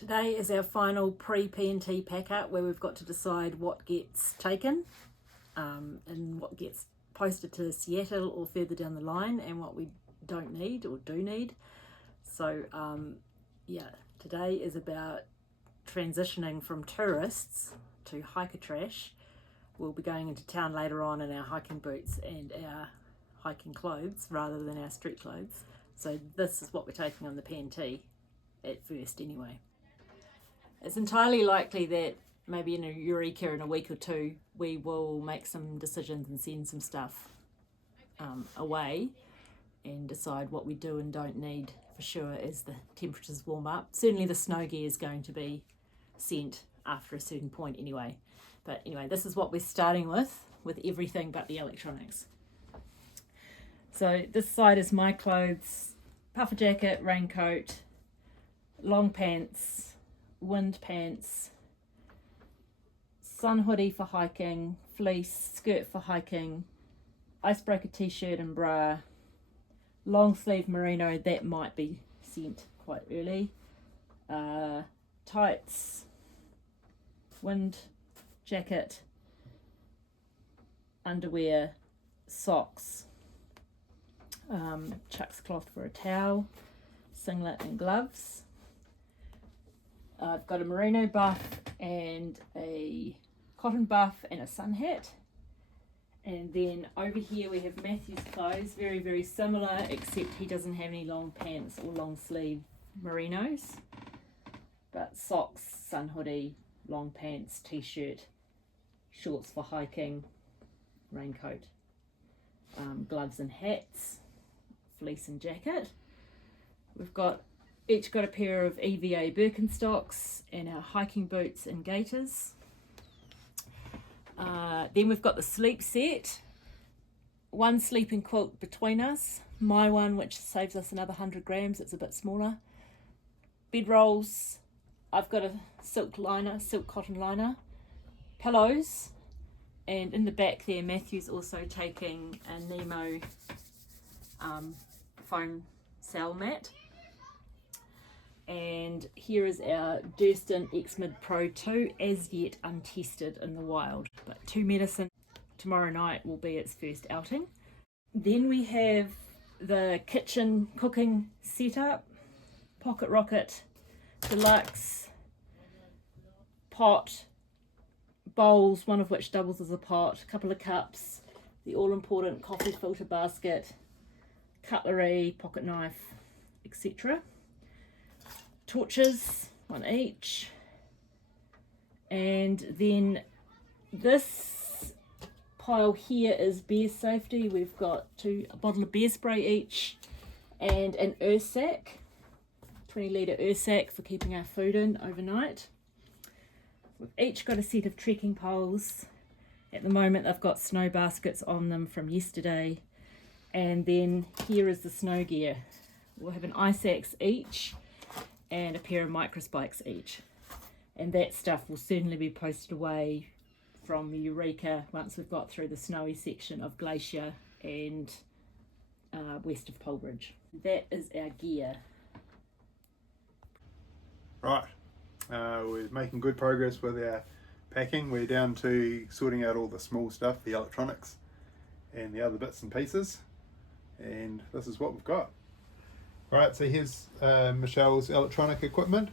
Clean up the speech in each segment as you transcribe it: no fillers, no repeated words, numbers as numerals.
Today is our final pre-P&T pack-up where we've got to decide what gets taken and what gets posted to Seattle or further down the line, and what we don't need or do need. So yeah, today is about transitioning from tourists to hiker trash. We'll be going into town later on in our hiking boots and our hiking clothes rather than our street clothes. So this is what we're taking on the P&T at first anyway. It's entirely likely that maybe in a Eureka in a week or two we will make some decisions and send some stuff away and decide what we do and don't need for sure as the temperatures warm up. Certainly the snow gear is going to be sent after a certain point anyway. But anyway, this is what we're starting with everything but the electronics. So this side is my clothes: puffer jacket, raincoat, long pants, wind pants, sun hoodie for hiking, fleece, skirt for hiking, icebreaker t-shirt and bra, long sleeve merino that might be sent quite early, tights, wind jacket, underwear, socks, chucks cloth for a towel, singlet and gloves. I've got a merino buff and a cotton buff and a sun hat. And then over here we have Matthew's clothes, very, very similar, except he doesn't have any long pants or long sleeve merinos. But socks, sun hoodie, long pants, t-shirt, shorts for hiking, raincoat, gloves and hats, fleece and jacket. We've each got a pair of EVA Birkenstocks and our hiking boots and gaiters. Then we've got the sleep set, one sleeping quilt between us, my one which saves us another 100 grams, it's a bit smaller, bed rolls, I've got a silk cotton liner, pillows, and in the back there Matthew's also taking a Nemo foam cell mat. And here is our Durston X-Mid Pro 2, as yet untested in the wild. But 2 medicine tomorrow night will be its first outing. Then we have the kitchen cooking setup, pocket rocket, deluxe, pot, bowls, one of which doubles as a pot, a couple of cups, the all-important coffee filter basket, cutlery, pocket knife, etc. Torches, one each, and then this pile here is bear safety. We've got a bottle of bear spray each and an Ursack, 20-litre Ursack for keeping our food in overnight. We've each got a set of trekking poles. At the moment they've got snow baskets on them from yesterday, and then here is the snow gear. We'll have an ice axe each and a pair of microspikes each, and that stuff will certainly be posted away from Eureka once we've got through the snowy section of Glacier and west of Polbridge. That is our gear. Right, we're making good progress with our packing. We're down to sorting out all the small stuff, the electronics and the other bits and pieces, and this is what we've got. Right, so here's Michelle's electronic equipment,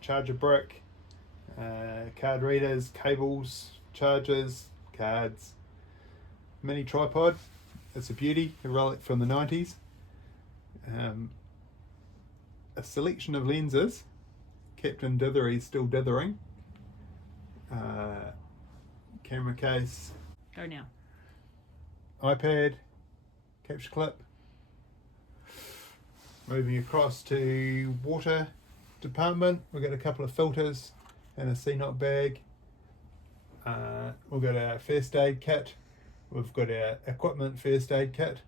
charger brick, card readers, cables, chargers, cards, mini tripod, it's a beauty, a relic from the 90s, a selection of lenses, Captain Dithery's still dithering, camera case, Go now. iPad, capture clip. Moving across to water department, we've got a couple of filters and a CNOT bag. We've got our first aid kit, we've got our equipment first aid kit,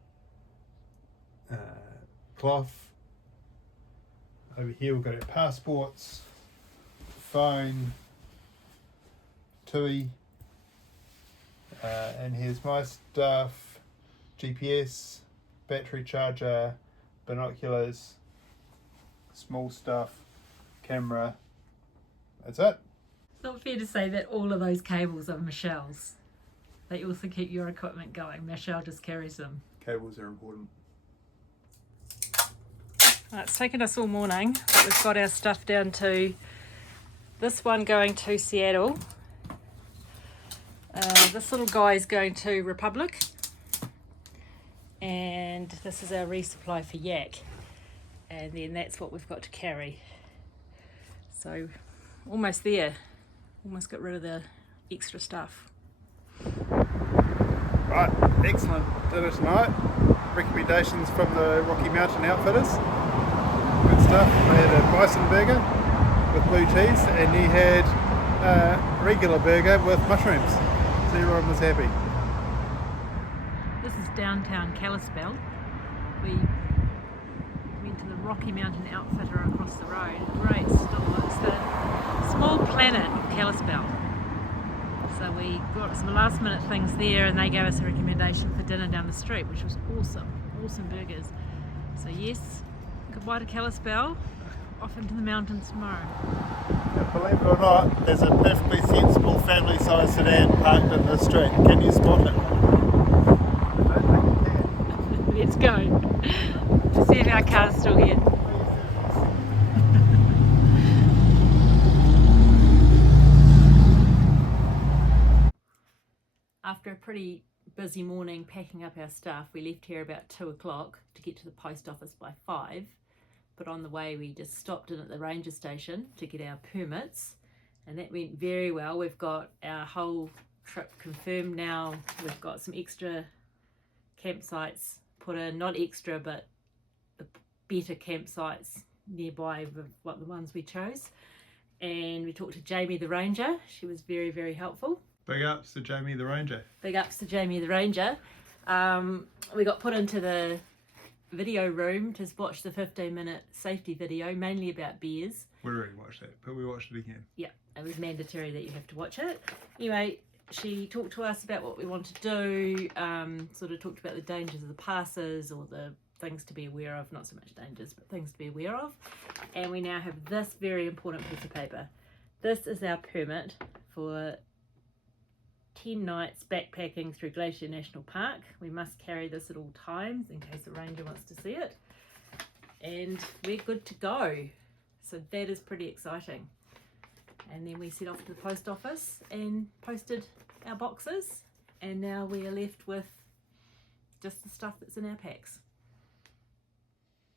cloth. Over here we've got our passports, phone, tui, and here's my stuff: GPS, battery charger, binoculars, small stuff, camera. That's it. It's not fair to say that all of those cables are Michelle's. They also keep your equipment going. Michelle just carries them. Cables are important. It's taken us all morning, but we've got our stuff down to this one going to Seattle. This little guy is going to Republic. And this is our resupply for Yaak. And then that's what we've got to carry. So almost there. Almost got rid of the extra stuff. Right, excellent dinner tonight. Recommendations from the Rocky Mountain Outfitters. Good stuff. They had a bison burger with blue cheese, and he had a regular burger with mushrooms. So everyone was happy. This is downtown Kalispell. We went to the Rocky Mountain Outfitter across the road. Great store. It's the small planet of Kalispell. So we got some last minute things there, and they gave us a recommendation for dinner down the street, which was awesome. Awesome burgers. So yes, goodbye to Kalispell. Off into the mountains tomorrow. Now, believe it or not, there's a perfectly sensible family-sized sedan parked in the street. Can you spot it? I don't think you can. Let's go. To see if our car's still here. After a pretty busy morning packing up our stuff, we left here about 2 o'clock to get to the post office by 5. But on the way we just stopped in at the ranger station to get our permits, and that went very well. We've got our whole trip confirmed now. We've got some extra campsites put in, not extra but the better campsites nearby with what the ones we chose. And we talked to Jamie the ranger. She was very, very helpful. Big ups to Jamie the ranger. Big ups to Jamie the ranger. We got put into the video room to watch the 15-minute safety video, mainly about bears. We already watched that, but we watched it again. Yeah, it was mandatory that you have to watch it. Anyway, she talked to us about what we want to do, sort of talked about the dangers of the passes, or the things to be aware of, not so much dangers, but things to be aware of. And we now have this very important piece of paper. This is our permit for 10 nights backpacking through Glacier National Park. We must carry this at all times in case the ranger wants to see it. And we're good to go. So that is pretty exciting. And then we set off to the post office and posted our boxes. And now we are left with just the stuff that's in our packs.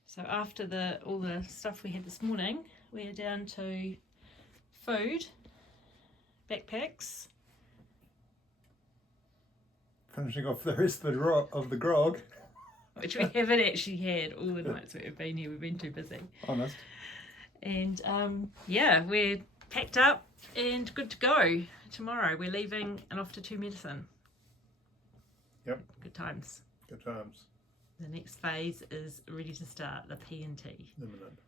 So after all the stuff we had this morning, we are down to food, backpacks, Finishing off the rest of the grog. which we haven't actually had all the nights that we've been here. We've been too busy. Honest. And yeah, we're packed up and good to go. Tomorrow we're leaving and off to 2 Medicine. Yep. Good times. Good times. The next phase is ready to start, the P&T. Imminent.